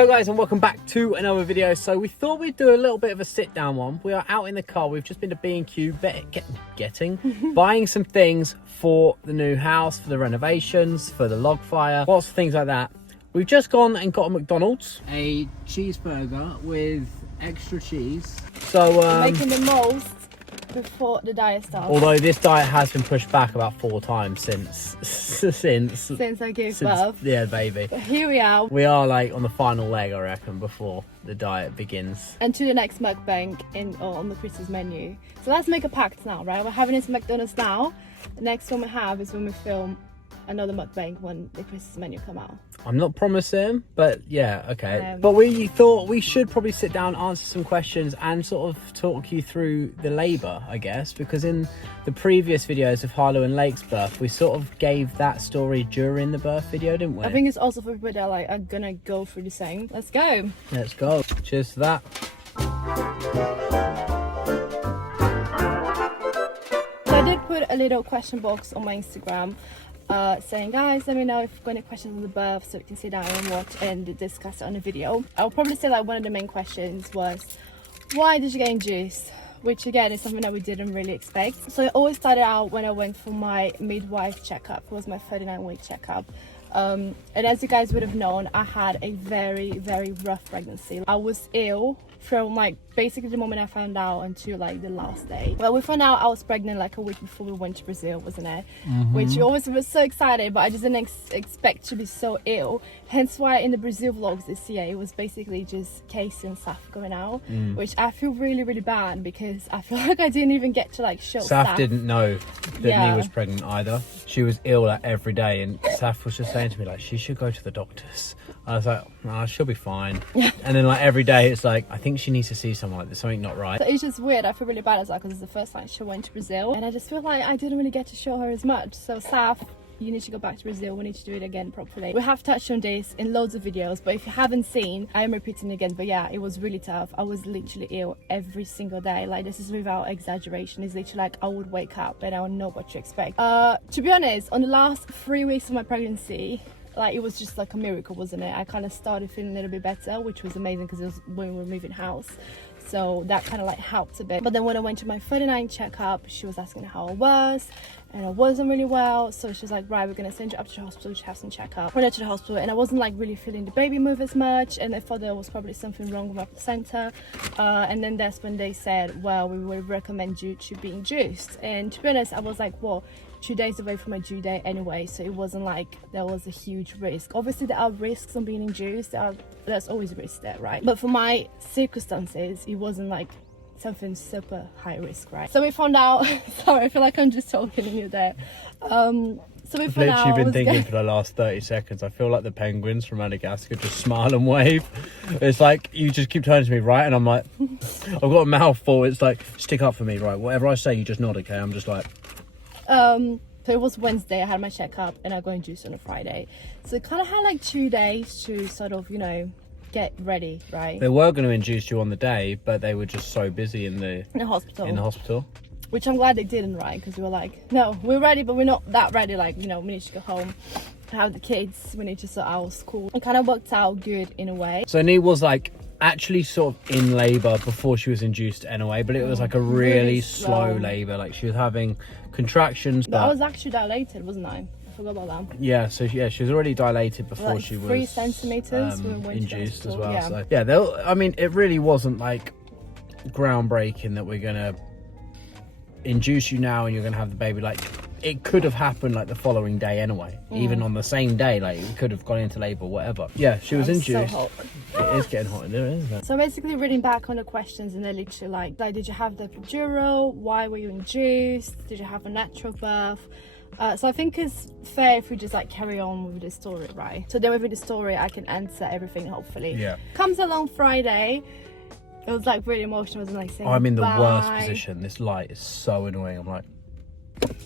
Hello guys, and welcome back to another video. So we thought we'd do a little bit of a sit down one. We are out in the car. We've just been to B&Q buying some things for the new house, for the renovations, for the log fire, lots of things like that. We've just gone and got a McDonald's, a cheeseburger with extra cheese. So making the most before the diet starts. Although this diet has been pushed back about 4 times since I gave birth. Yeah, baby. But here we are. We are like on the final leg, I reckon, before the diet begins. And to the next mukbang on the Christmas menu. So let's make a pact now, right? We're having this McDonald's now. The next one we have is when we film another mukbang when the Christmas menu come out. I'm not promising, but yeah, okay. But we thought we should probably sit down, answer some questions and sort of talk you through the labour, I guess, because in the previous videos of Harlow and Lake's birth, we sort of gave that story during the birth video, didn't we? I think it's also for people that are gonna go through the same. Let's go. Let's go. Cheers to that. So I did put a little question box on my Instagram saying, guys, let me know if you've got any questions on the birth so we can sit down and watch and discuss it on a video. I'll probably say like one of the main questions was, why did you get induced? Which again is something that we didn't really expect. So it always started out when I went for my midwife checkup. It was my 39-week checkup. And as you guys would have known, I had a very, very rough pregnancy. I was ill from like basically the moment I found out until like the last day. Well, we found out I was pregnant like a week before we went to Brazil, wasn't it? Which we always were so excited, but I just didn't expect to be so ill. Hence why in the Brazil vlogs this year, it was basically just Casey and Saf going out, which I feel really, really bad because I feel like I didn't even get to like show Saf. Didn't know that Nee was pregnant either. She was ill like every day, and Saf was just saying to me like, she should go to the doctors. I was like, oh, she'll be fine. And then like every day it's like, I think she needs to see someone, like there's something not right. So it's just weird. I feel really bad as well because it's the first time she went to Brazil and I just feel like I didn't really get to show her as much. So Saf, you need to go back to Brazil. We need to do it again properly. We have touched on this in loads of videos, but if you haven't seen, I am repeating again. But yeah, it was really tough. I was literally ill every single day. Like, this is without exaggeration. It's literally like I would wake up and I would know what to expect. To be honest, on the last 3 weeks of my pregnancy, like it was just like a miracle, wasn't it? I kind of started feeling a little bit better, which was amazing because it was when we were moving house. So that kind of like helped a bit. But then when I went to my 39 checkup, she was asking how I was and I wasn't really well. So she was like, right, we're gonna send you up to the hospital to have some checkup. Went to the hospital and I wasn't like really feeling the baby move as much, and I thought there was probably something wrong with my placenta. And then that's when they said, well, we would recommend you to be induced. And to be honest, I was like, well, 2 days away from my due date anyway, so it wasn't like there was a huge risk. Obviously there are risks on being induced, there's always risks there, right? But for my circumstances, it wasn't like something super high risk, right? So we found out sorry, I feel like I'm just talking in your day. So we found out, I've literally been thinking for the last 30 seconds. I feel like the penguins from Madagascar just smile and wave. It's like you just keep turning to me, right? And I'm like, I've got a mouthful. It's like, stick up for me, right? Whatever I say, you just nod, okay? I'm just like, so it was Wednesday, I had my checkup and I got induced on a Friday. So it kind of had like 2 days to sort of, you know, get ready, right? They were going to induce you on the day, but they were just so busy in the hospital. Which I'm glad they didn't, right? Because we were like, no, we're ready, but we're not that ready. Like, you know, we need to go home, have the kids, we need to sort out school. It kind of worked out good in a way. So Nee was like actually sort of in labour before she was induced anyway, but it was like a really slow labour. Like she was having contractions. But I was actually dilated, wasn't I? I forgot about that. Yeah, so yeah, she was already dilated before like she was 3 centimeters when we went induced as well. Yeah. So yeah, I mean, it really wasn't like groundbreaking that we're gonna induce you now and you're gonna have the baby. Like, it could have happened like the following day anyway, even on the same day. Like, it could have gone into labour, whatever. Yeah, she was induced. So hot. It is getting hot in there, isn't it? So basically reading back on the questions, and they're literally like, did you have the epidural? Why were you induced? Did you have a natural birth? So I think it's fair if we just like carry on with the story, right? So then with the story, I can answer everything, hopefully. Yeah. Comes along Friday. It was like really emotional, wasn't like saying I'm in the bye. worst position. This light is so annoying. I'm like,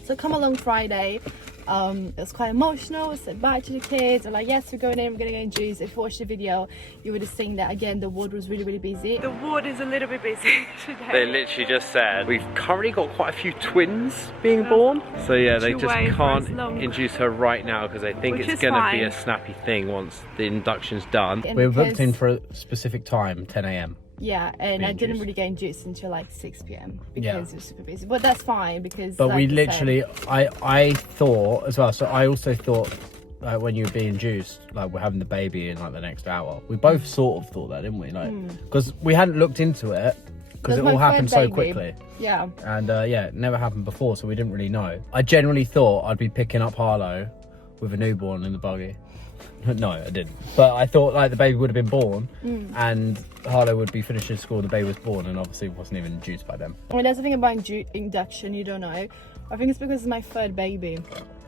so come along Friday, It was quite emotional. I said bye to the kids. I'm like, yes, we're going in, we're gonna get induced. If you watched the video, you would have seen that again, the ward was really busy. The ward is a little bit busy today. They literally just said we've currently got quite a few twins being born, so yeah, they just can't induce her right now because they think it's gonna be a snappy thing once the induction's done. We were booked in for a specific time, 10 AM. Yeah, and I didn't really get induced until like 6 PM because it was super busy. But that's fine because. But like we literally, I thought as well. So I also thought, like when you were being induced, like we're having the baby in like the next hour. We both sort of thought that, didn't we? Like, because we hadn't looked into it because it all happened so quickly. Yeah. And yeah, it never happened before, so we didn't really know. I generally thought I'd be picking up Harlow with a newborn in the buggy. No, I didn't. But I thought like the baby would have been born and Harlow would be finishing school, the baby was born, and obviously wasn't even induced by then. I mean, there's the thing about induction, you don't know. I think it's because it's my third baby,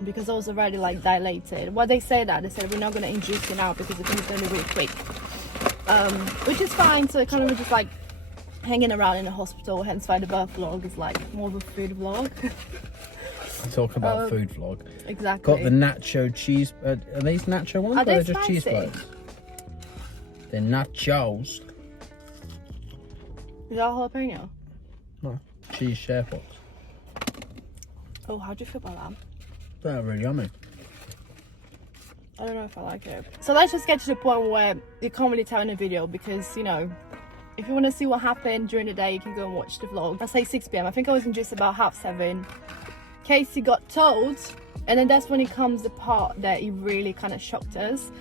because I was already like dilated. Well, they say that, they said we're not going to induce you now because the thing is going to be really quick. Which is fine, so it kind of just like hanging around in the hospital, hence why the birth vlog is like more of a food vlog. Talk about food vlog. Exactly. Got the nacho cheese. Are these nacho ones? Are they just cheese bites? They're nachos. Is that jalapeno? No, cheese share box. Oh, how do you feel about that? They're really yummy. I don't know if I like it. So let's just get to the point where you can't really tell in a video because, you know, if you want to see what happened during the day, you can go and watch the vlog. I say 6 PM. I think I was induced about 7:30. Casey got told, and then that's when it comes the part that it really kind of shocked us,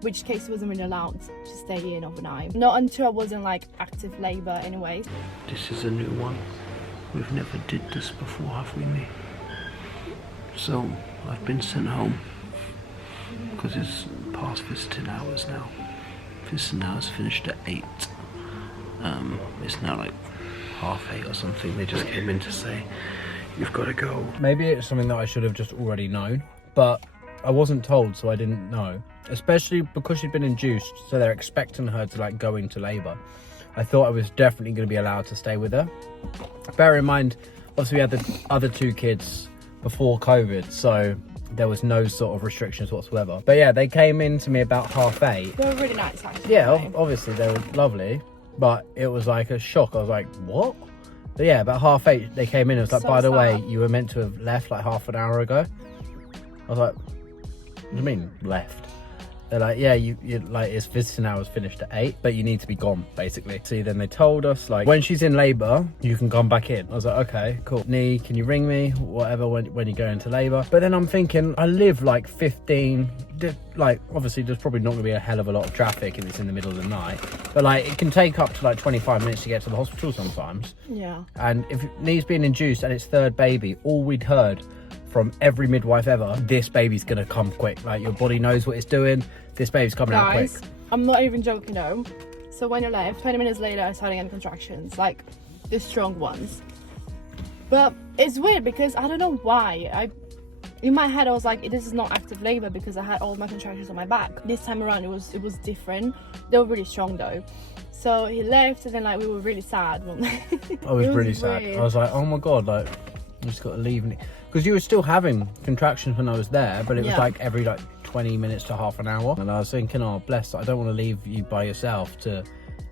which Casey wasn't really allowed to stay in overnight. Not until I was in like active labour anyway. This is a new one. We've never did this before, have we, me? So I've been sent home because it's past visiting hours now. Visiting hours finished at 8. It's now like 8:30 or something. They just came in to say you've got to go. Maybe it's something that I should have just already known, but I wasn't told, so I didn't know. Especially because she'd been induced, so they're expecting her to like go into labour. I thought I was definitely going to be allowed to stay with her. Bear in mind, obviously we had the other 2 kids before COVID, so there was no sort of restrictions whatsoever. But yeah, they came in to me about 8:30. They were really nice actually. Yeah, obviously they were lovely, but it was like a shock. I was like, what? But yeah, about 8:30 they came in. It was like, by the way, you were meant to have left like half an hour ago. I was like, what do you mean left? They're like, yeah, you like it's visiting hours finished at 8, but you need to be gone basically. See, then they told us like when she's in labour, you can come back in. I was like, okay, cool. Nee, can you ring me? Whatever when you go into labour. But then I'm thinking, I live like 15. Like obviously there's probably not going to be a hell of a lot of traffic if it's in the middle of the night, but like it can take up to like 25 minutes to get to the hospital sometimes. Yeah. And if Nee's being induced and it's third baby, all we'd heard from every midwife ever, this baby's gonna come quick. Like your body knows what it's doing. This baby's coming out quick. I'm not even joking though. So when you left, 20 minutes later, I started getting contractions, like the strong ones. But it's weird because I don't know why. In my head I was like, this is not active labour because I had all my contractions on my back. This time around it was different. They were really strong though. So he left and then like we were really sad. I was really sad. I was like, oh my god, like I just got to leave. Because you were still having contractions when I was there, but it was like every like 20 minutes to half an hour. And I was thinking, oh bless, I don't want to leave you by yourself to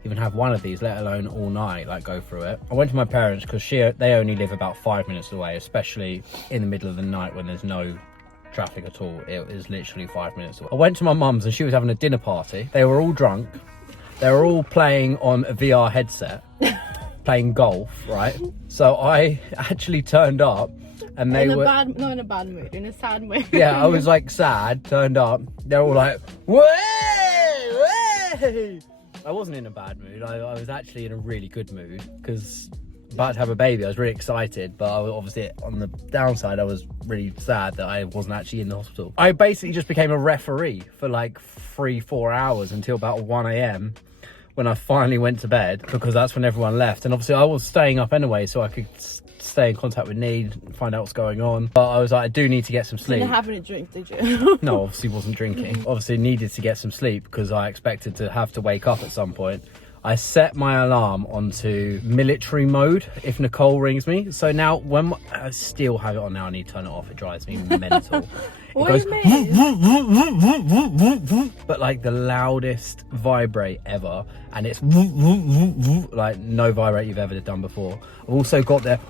even have one of these, let alone all night, like go through it. I went to my parents because they only live about 5 minutes away, especially in the middle of the night when there's no traffic at all. It is literally 5 minutes away. I went to my mum's and she was having a dinner party. They were all drunk. They were all playing on a VR headset, playing golf, right? So I actually turned up and they were... not in a bad mood, in a sad mood. Yeah, I was like sad, turned up. They're all like, way, way. I wasn't in a bad mood. I was actually in a really good mood because about to have a baby. I was really excited, but I was obviously on the downside, I was really sad that I wasn't actually in the hospital. I basically just became a referee for like 3-4 hours until about 1 AM when I finally went to bed because that's when everyone left. And obviously I was staying up anyway so I could stay in contact with Need, find out what's going on. But I was like, I do need to get some sleep. You didn't have any drink, did you? No, obviously wasn't drinking. Obviously needed to get some sleep because I expected to have to wake up at some point. I set my alarm onto military mode if Nicole rings me. So now when I still have it on now, I need to turn it off. It drives me mental. What It do you mean? but like the loudest vibrate ever, and it's like no vibrate you've ever done before. I've also got the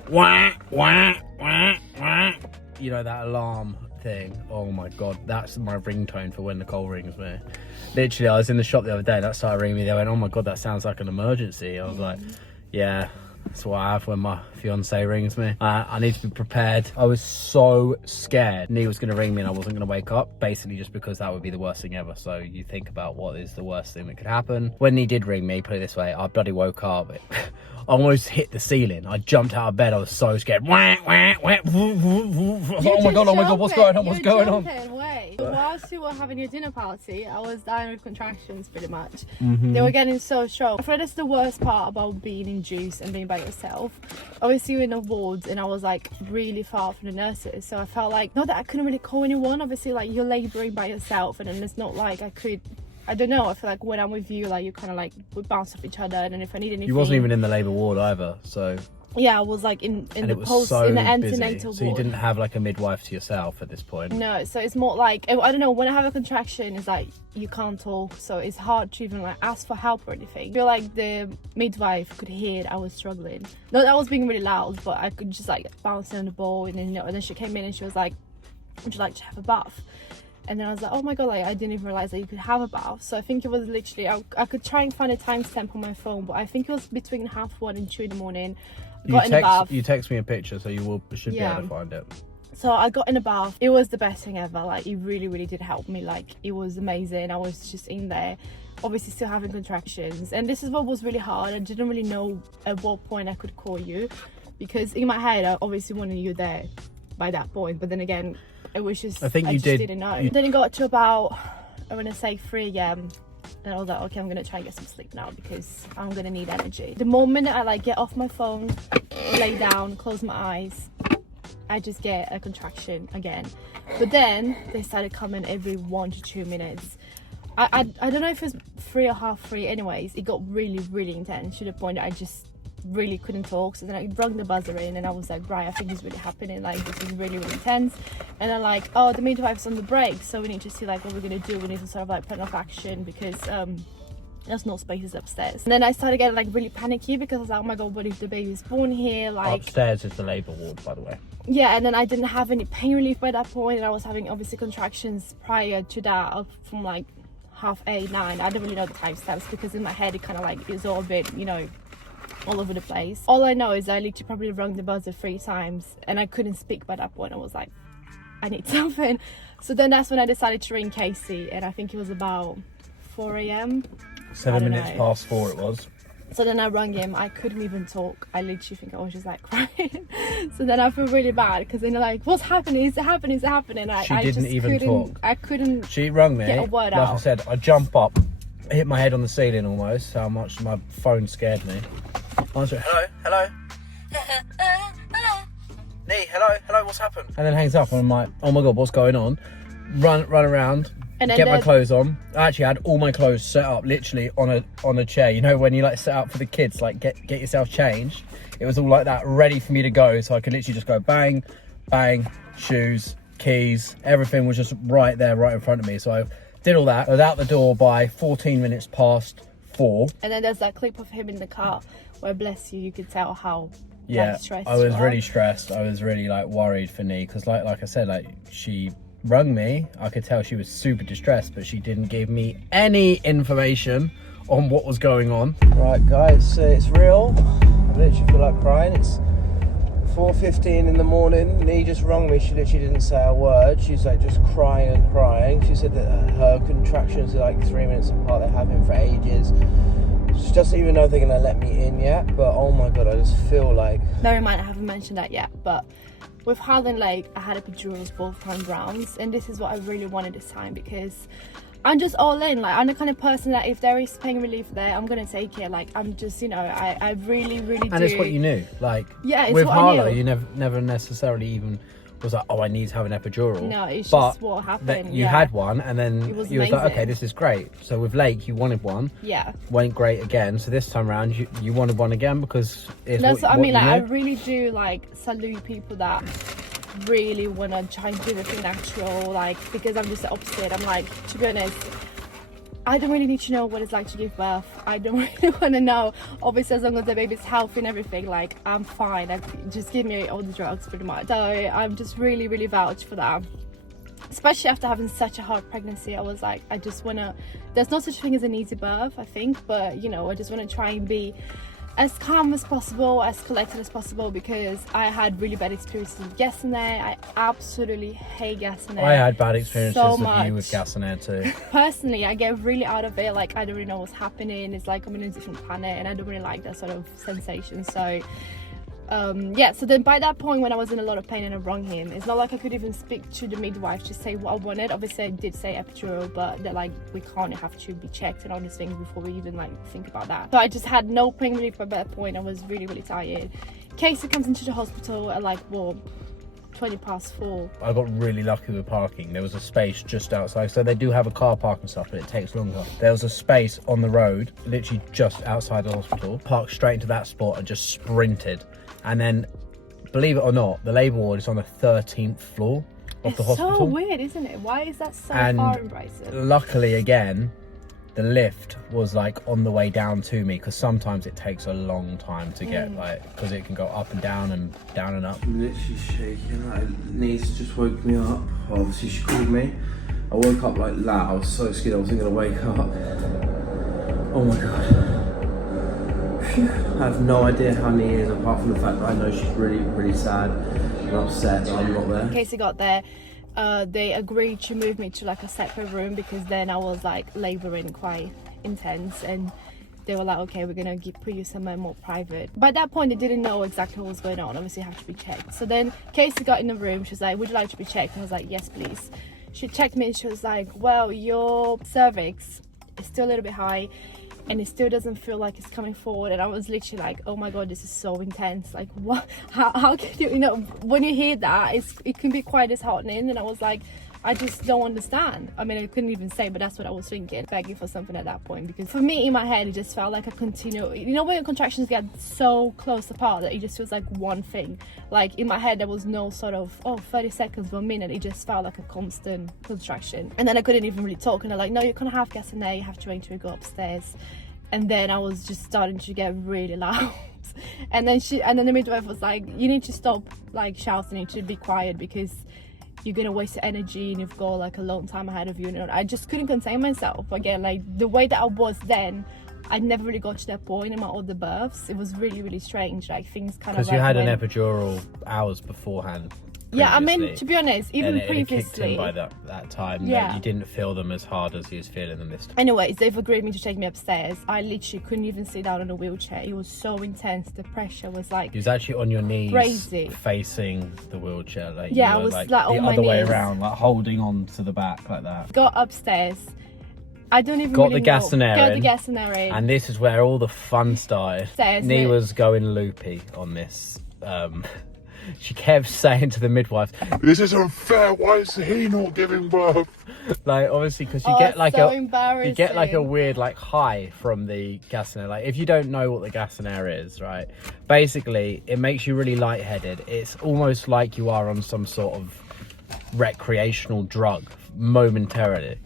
you know, that alarm thing. Oh my god, that's my ringtone for when Nicole rings me. Literally, I was in the shop the other day, that started ringing me. They went, oh my god, that sounds like an emergency. I was like, yeah, that's what I have when my fiance rings me. I need to be prepared. I was so scared Nee was going to ring me and I wasn't going to wake up, basically just because that would be the worst thing ever. So you think about what is the worst thing that could happen. When Nee did ring me, put it this way, I bloody woke up. I almost hit the ceiling. I jumped out of bed. I was so scared. Oh my god, what's going on? What's going on? Wait. Whilst you were having your dinner party, I was dying with contractions pretty much. They were getting so strong. I feel that's the worst part about being induced and being by yourself. Obviously, you're in the wards, and I was like really far from the nurses, so I felt like, not that I couldn't really call anyone. Obviously, like you're labouring by yourself, and then it's not like I could. I don't know, I feel like when I'm with you, like you kind of like would bounce off each other, and then if I need anything. You wasn't even in the labour ward either, so. Yeah, I was like in the post, so in the busy. antenatal ward. So you didn't have like a midwife to yourself at this point? No, so it's more like, I don't know, when I have a contraction, it's like you can't talk, so it's hard to even like ask for help or anything. I feel like the midwife could hear I was struggling. Not that I was being really loud, but I could just like bounce on the ball, and then, you know, and then she came in and she was like, would you like to have a bath? And then I was like, oh my god, like I didn't even realize that you could have a bath. So I think it was literally, I could try and find a timestamp on my phone, but I think it was between 1:30 and 2 in the morning. You text me a picture, so you should be able to find it. So I got in a bath. It was the best thing ever. Like it really, really did help me. Like it was amazing. I was just in there, obviously still having contractions. And this is what was really hard. I didn't really know at what point I could call you, because in my head, I obviously wanted you there by that point. But then again, it was just, I didn't know. Then it got to about, I want to say 3 a.m. and I was like, okay, I'm gonna try and get some sleep now because I'm gonna need energy. The moment I like get off my phone, lay down, close my eyes, I just get a contraction again. But then they started coming every 1 to 2 minutes. I don't know if it was 3 or half 3. Anyways, it got really, really intense to the point that I just really couldn't talk. So then I rung the buzzer in and I was like, right, I think it's really happening, like this is really, really intense. And then like, oh, the midwife's on the break, so we need to see like what we're gonna do. We need to sort of like put off action because there's no spaces upstairs. And then I started getting like really panicky because I was like, oh my god, what if the baby's born here? Like upstairs is the labour ward, by the way. Yeah, and then I didn't have any pain relief by that point, and I was having obviously contractions prior to that, up from like 8:30, 9. I don't really know the timestamps because in my head it kind of like is all a bit, you know, all over the place. All I know is I literally probably rung the buzzer 3 times and I couldn't speak by that point. I was like, I need something. So then that's when I decided to ring Casey, and I think it was about 4 a.m. 7 minutes past 4 it was. So then I rung him. I couldn't even talk. I literally think I was just like crying. So then I feel really bad because then they're like, what's happening? Is it happening? Is it happening? She didn't even talk. I couldn't. She rung me. Get a word like out. I said, I jump up, hit my head on the ceiling almost. How much my phone scared me. I was like, hello. Nee, hello, what's happened? And then hangs up and I'm like, oh my god, what's going on? Run around, and get my clothes on. I actually had all my clothes set up literally on a chair. You know when you like set up for the kids, like get yourself changed? It was all like that, ready for me to go, so I could literally just go bang, bang, shoes, keys, everything was just right there, right in front of me. So I did all that. I was out the door by 14 minutes past 4. And then there's that clip of him in the car where, bless you, you could tell how stressed I was really stressed. I was really like worried for Nee because like I said, like she rung me. I could tell she was super distressed, but she didn't give me any information on what was going on. Right guys, it's real. I literally feel like crying. It's 4:15 in the morning. Nee just rung me. She literally didn't say a word. She's like just crying and crying. She said that her contractions are like 3 minutes apart. They're having for ages. She doesn't even know if they're gonna let me in yet, but oh my god, I just feel like... Bear in mind, I haven't mentioned that yet, but with Harlan Lake, I had epidurals both time rounds, and this is what I really wanted this time because I'm just all in. Like, I'm the kind of person that if there is pain relief there, I'm gonna take it. Like, I'm just, you know, I really, really do. And it's what you knew. Like, yeah, it's with what Harlow, I knew. you never necessarily even was like, oh, I need to have an epidural. No, it's but just what happened. you had one, and then It was you was like, amazing. okay, this is great. So with Lake, you wanted one. Yeah. Went great again. So this time around, you wanted one again because it's No, what, so I what mean, you like, I knew. really do like salute people that really want to try and do everything natural, like, because I'm just the opposite. I'm like, to be honest, I don't really need to know what it's like to give birth. I don't really want to know. Obviously, as long as the baby's healthy and everything, like, I'm fine. Like, just give me all the drugs pretty much. So I'm just really, really vouch for that. Especially after having such a hard pregnancy, I was like, I just want to, there's no such thing as an easy birth, I think, but you know, I just want to try and be as calm as possible, as collected as possible, because I had really bad experiences with gas in air. I absolutely hate gas in air. I had bad experiences so with much. you with gas and air too. Personally, I get really out of it. Like, I don't really know what's happening. It's like I'm in a different planet, and I don't really like that sort of sensation. So yeah, so then by that point, when I was in a lot of pain and I rung him, it's not like I could even speak to the midwife to say what I wanted. Obviously I did say epidural, but they're like, we can't, have to be checked and all these things before we even like think about that. So I just had no pain relief by that point. I was really, really tired. Casey comes into the hospital at like, well, 4:20. I got really lucky with parking. There was a space just outside, so they do have a car park and stuff, but it takes longer. There was a space on the road, literally just outside the hospital. Parked straight into that spot and just sprinted. And then, believe it or not, the labour ward is on the 13th floor of the hospital. It's so weird, isn't it? Why is that so And far in Brighton? luckily, again, the lift was like on the way down to me, because sometimes it takes a long time to get because it can go up and down and down and up. I'm literally shaking. Like, Nasey just woke me up. Obviously, she called me. I woke up like that. I was so scared I wasn't gonna wake up. Oh my god. I have no idea how Nia is, apart from the fact that I know she's really, really sad and upset that I'm not there. Casey got there. They agreed to move me to like a separate room, because then I was like labouring quite intense, and they were like, okay, we're gonna put you somewhere more private. By that point, they didn't know exactly what was going on. Obviously, you have to be checked. So then Casey got in the room. She was like, would you like to be checked? And I was like, yes, please. She checked me and she was like, well, your cervix is still a little bit high, and it still doesn't feel like it's coming forward. And I was literally like, oh my god, this is so intense. Like, what, how can you know, when you hear that, it can be quite disheartening. And I was like, I just don't understand. I mean, I couldn't even say, but that's what I was thinking, begging for something at that point. Because for me, in my head, it just felt like a continual, you know, when your contractions get so close apart that it just feels like one thing. Like, in my head, there was no sort of, 30 seconds, 1 minute. It just felt like a constant contraction. And then I couldn't even really talk. And they're like, no, you can't have gas in there. You have to wait until you go upstairs. And then I was just starting to get really loud. And then the midwife was like, you need to stop like shouting, you need to be quiet, because you're gonna waste your energy and you've got like a long time ahead of you. And I just couldn't contain myself. Again, like the way that I was then, I never really got to that point in my other births. It was really, really strange. Like, things kind of Because you had an epidural hours beforehand. Yeah, I mean, to be honest, even and it previously, kicked in by that time. Yeah. That you didn't feel them as hard as you was feeling them this time. anyways, they've agreed me to take me upstairs. I literally couldn't even sit down in a wheelchair. It was so intense. The pressure was like, He was actually on your knees, crazy, facing the wheelchair. Like, yeah, you I were, was like like the on my other way knees. around, like holding on to the back like that. Got upstairs. I don't even Got really the gas and air Got in. the gas and air in. And this is where all the fun started. Says Nee it. was going loopy on this. She kept saying to the midwife, This isn't fair. Why is he not giving birth? like, obviously, because you Oh, get like so you embarrassing. get like a weird like high from the gas and air. Like, if you don't know what the gas and air is, right? Basically, it makes you really lightheaded. It's almost like you are on some sort of recreational drug momentarily.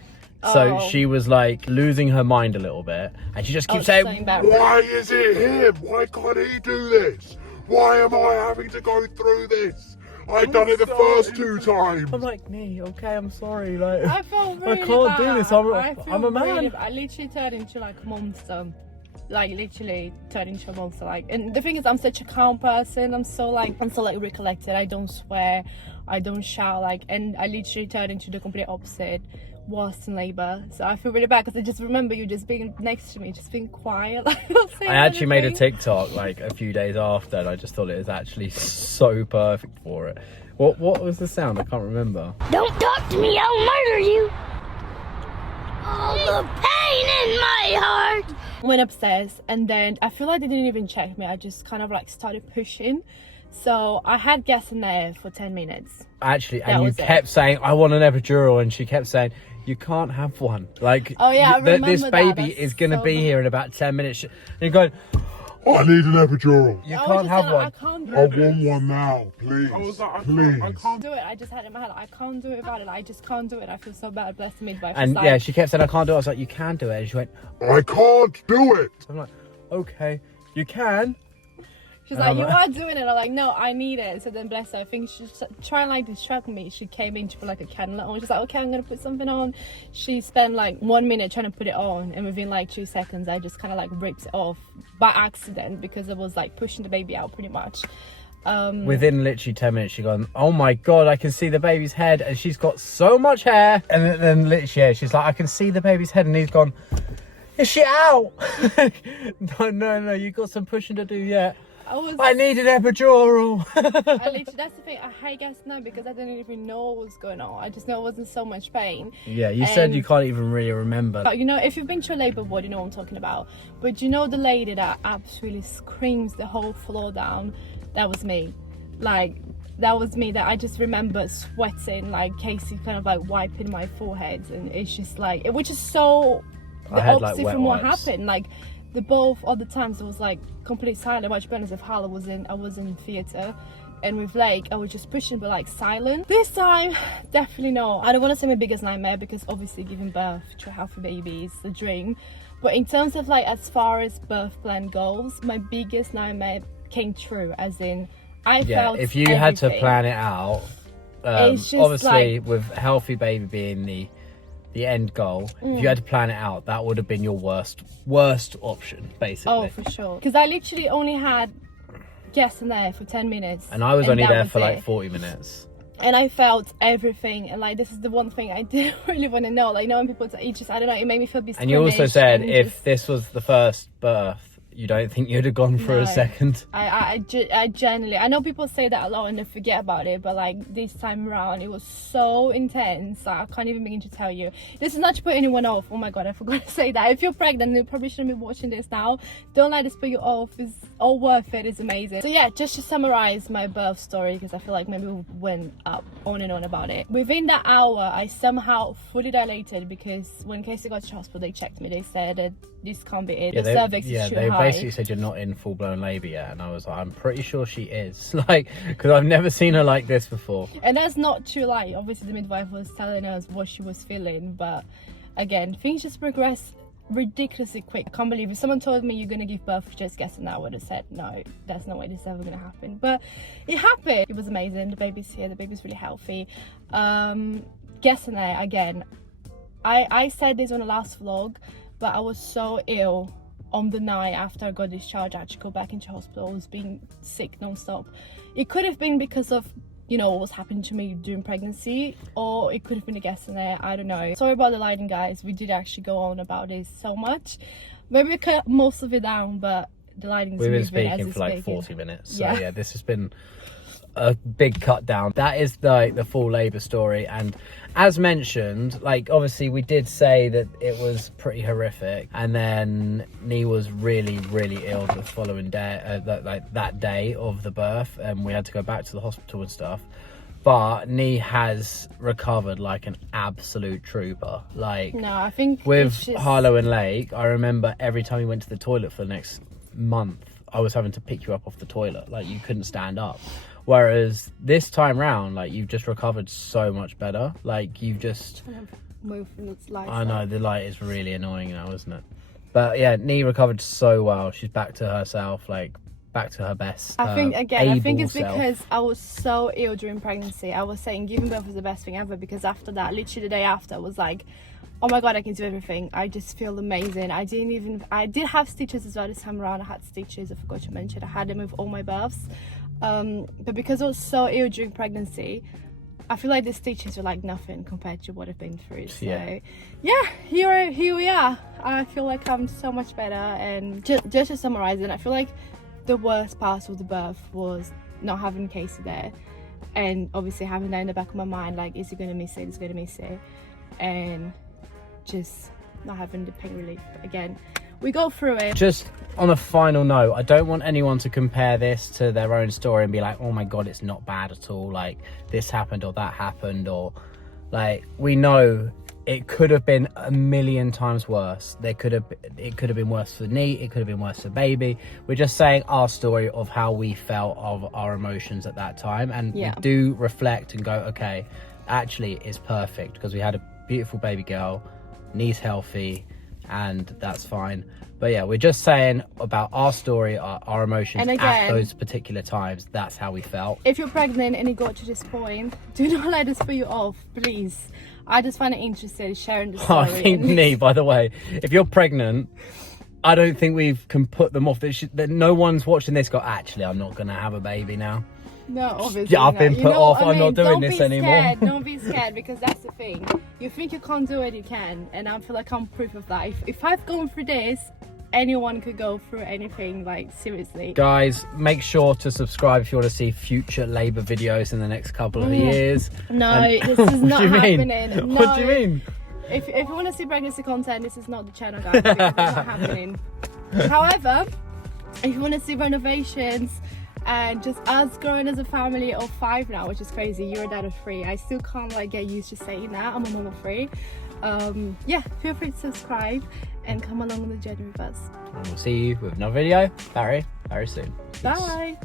So Oh. she was like losing her mind a little bit, and she just keeps so saying, embarrassing. Why is it him? Why can't he do this? Why am I having to go through this? I've done it the first 2 times. I'm like, Nee, okay, I'm sorry. Like, I felt really can't do bad. this. I feel I'm a man. really bad. I literally turned into like a monster. Like, literally turned into a monster. Like, and the thing is, I'm such a calm person. I'm so like recollected. I don't swear. I don't shout. Like, and I literally turned into the complete opposite whilst in labour. So I feel really bad, because I just remember you just being next to me, just being quiet. Like, not saying I actually made a anything. TikTok like a few days after, and I just thought it was actually so perfect for it. What was the sound? I can't remember. Don't talk to me, I'll murder you. All the pain in my heart. Went upstairs, and then I feel like they didn't even check me. I just kind of like started pushing. So I had gas in there for 10 minutes. Actually, That and you was it. kept saying, I want an epidural, and she kept saying, you can't have one. Like, Oh, yeah, I remember this that. baby That's is going to so be bad. here in about 10 minutes. And you're going, I need an epidural. you I was can't just have saying, one. I can't do I it. want one now, please. I was like, please. I can't. Do it. I just had it in my head. I can't do it about it. I just can't do it. I feel so bad. Bless the midwife. And She's like, yeah, she kept saying, I can't do it. I was like, you can do it. And she went, I can't do it. I'm like, okay, you can. she's And like, I'm you like- are doing it. I'm like, no, I need it. So then, bless her, I think she's trying like distract me. She came in to put like a candle on. She's like, okay, I'm gonna put something on. She spent like 1 minute trying to put it on, and within like 2 seconds, I just kind of like ripped it off by accident because I was like pushing the baby out pretty much. Within literally 10 minutes, she gone, oh my God, I can see the baby's head, and she's got so much hair. And then literally, yeah, she's like, I can see the baby's head, and he's gone, is she out? no, you got some pushing to do yet. I need an epidural. I literally, that's the thing. I hate gas now because I didn't even know what was going on. I just know I was in so much pain. Yeah, you said you And- can't even really remember. But you know, if you've been to a labour ward, you know what I'm talking about. But you know the lady that absolutely screams the whole floor down? That was me. Like, that was me. That I just remember sweating, like Casey kind of like wiping my forehead, and it's just like, which is so the I had, like, opposite wet from what wipes. happened. Like, the both other times it was like complete silent. Much better if Hala was in, I was in theatre. And with Lake, I was just pushing, but like silent. This time, definitely no. I don't want to say my biggest nightmare because obviously giving birth to a healthy baby is the dream. But in terms of like as far as birth plan goes, my biggest nightmare came true. As in, I felt If you had to everything. plan it out, It's just obviously like- with healthy baby being the end goal, if you had to plan it out, that would have been your worst option, basically. Oh, for sure. Because I literally only had gas in there for 10 minutes. And I was only that there was for like it. 40 minutes. And I felt everything, and like this is the one thing I didn't really want to know. Like knowing people, it just, I don't know, it made me feel And you also squeamish said and if just- this was the first birth, you don't think you'd have gone for No. a second. I genuinely, I know people say that a lot and they forget about it, but like this time around, it was so intense. I can't even begin to tell you. This is not to put anyone off. Oh my God, I forgot to say that. If you're pregnant, you probably shouldn't be watching this now. Don't let this put you off. It's all worth it. It's amazing. So yeah, just to summarize my birth story, because I feel like maybe we went up on and on about it. Within that hour, I somehow fully dilated because when Casey got to hospital, they checked me. They said that this can't be it. The cervix is too they high. basically said you're not in full-blown labour yet, and I was like, I'm pretty sure she is, like, because I've never seen her like this before. And that's not true, like obviously the midwife was telling us what she was feeling, but again, things just progress ridiculously quick. I can't believe if someone told me you're gonna give birth just guessing that, I would have said no, there's no way this is ever gonna happen. But it happened. It was amazing. The baby's here, the baby's really healthy. Guessing that again, I said this on the last vlog, but I was so ill on the night after I got discharged. I had to go back into hospital. I was being sick non-stop. It could have been because of, you know, what was happening to me during pregnancy, or it could have been a guess in there. I don't know. Sorry about the lighting, guys. We did actually go on about this so much. Maybe we cut most of it down, but the lighting's We've been moving as speaking it's for like speaking. 40 minutes, so Yeah. yeah, this has been a big cut down. That is the full labour story, and as mentioned, like obviously we did say that it was pretty horrific, and then Nee was really ill the following day, that day of the birth, and we had to go back to the hospital and stuff. But Nee has recovered like an absolute trooper. Like, No, I think with it's just... Harlow and Lake, I remember every time we went to the toilet for the next month, I was having to pick you up off the toilet. Like, you couldn't stand up. Whereas this time round, like, you've just recovered so much better. Like, you've just... move from its light. I know, the light is really annoying now, isn't it? But yeah, Nee recovered so well. She's back to herself, like, back to her best. I think again, I think able it's self. because I was so ill during pregnancy. I was saying giving birth was the best thing ever, because after that, literally the day after, I was like, oh my God, I can do everything. I just feel amazing. I did have stitches as well this time around. I had stitches, I forgot to mention. I had them with all my births. But because I was so ill during pregnancy, I feel like the stitches were like nothing compared to what I've been through. So yeah, here we are. I feel like I'm so much better. And just to summarize it, I feel like the worst part of the birth was not having Casey there, and obviously having that in the back of my mind, like, is he gonna miss it, is he gonna miss it, and just not having the pain relief. But again, we go through it. Just on a final note, I don't want anyone to compare this to their own story and be like, oh my god, it's not bad at all, like this happened or that happened, or like, we know it could have been a million times worse. It could have been worse for Nee, it could have been worse for baby. We're just saying our story of how we felt, of our emotions at that time, and we do reflect and go, okay, actually it's perfect because we had a beautiful baby girl, Nee's healthy, and that's fine. But yeah, we're just saying about our story, our emotions, and again, at those particular times. That's how we felt. If you're pregnant and you got to this point, do not let us put you off, please. I just find it interesting sharing the story. I think, Nee, by the way, if you're pregnant, I don't think we can put them off. That no one's watching this go, actually, I'm not going to have a baby now. No, obviously. Yeah, I've been put off. I'm not doing this anymore. Don't be scared, because that's the thing. You think you can't do it, you can. And I feel like I'm proof of that. If I've gone through this, anyone could go through anything, like seriously. Guys, make sure to subscribe if you want to see future labour videos in the next couple of years. No, this is not happening. No. What do you mean? If you want to see pregnancy content, this is not the channel, guys. It's not happening. However, if you want to see renovations and just us growing as a family of 5 now, which is crazy, you're a dad of 3. I still can't like get used to saying that. I'm a mom of 3. Yeah, feel free to subscribe and come along on the journey with us. And we'll see you with another video very, very soon. Peace. Bye.